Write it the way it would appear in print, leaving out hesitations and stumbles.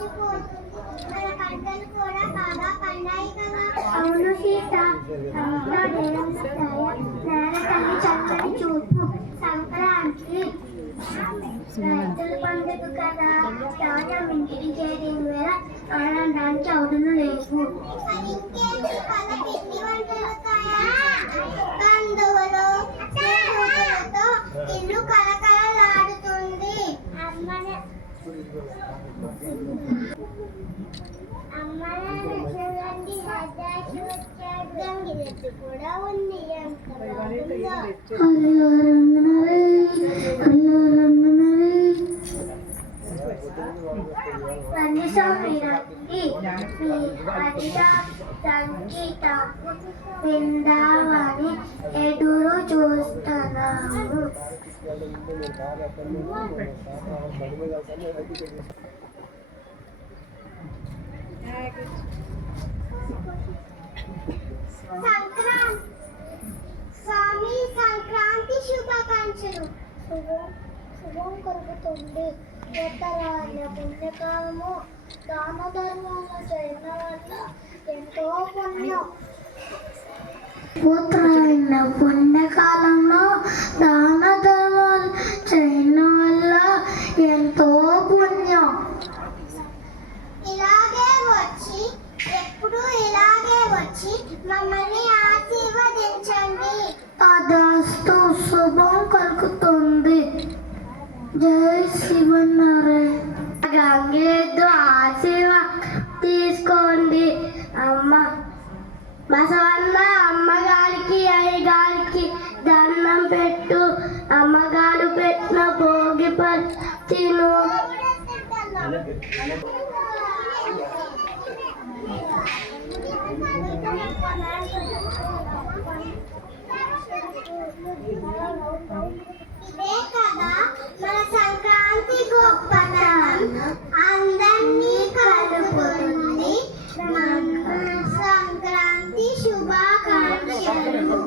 మన పంటలు కూడా బాగా పండాయి కదా. అవును సీత, అంతా దేవుని దయ. నేల తల్లి చల్లని చూపు. సంక్రాంతి రైతుల పండుగ కదా. ధాన్యం ఇంటికి చేరిన వేళ ఆనందానికి అవధులు లేవు. ఇంకేంటి పద పిండి వంటలు బంధువులు స్నేహితులతో ఇల్లు కలకలలాడుతుంది. చూడండి, గంగిరెద్దు కూడా ఉంది. విందామని ఎదురు చూస్తున్నాము. స్వామి సంక్రాంతి శుభాకాంక్షలు. శుభం కలుగుతుంది. ఉత్తరాయణ పుణ్యకాలము దాన ధర్మాలు చేయడం వల్ల ఎంతో పుణ్యం. ఉత్తరాయణ పుణ్యకాలంలో దాన ధర్మాలు చేయడం వల్ల ఎంతో పుణ్యం. ఎప్పుడు ఇలాగే వచ్చి మమ్మల్ని ఆశీర్వదించండి. అదస్తు, శుభం కలుగుతుంది. జై శివనారాయణ. గంగిరెద్దు ఆశీర్వాదం తీసుకోండి. అమ్మ బసవన్న, అమ్మగారికి అయ్యగారికి దండం పెట్టు. అమ్మగారు పెట్టిన భోగి పత్తిను ఇదే కదా మన సంక్రాంతి గొప్పతనం. అందరినీ కలుపుతుంది. సంక్రాంతి శుభాకాంక్షలు.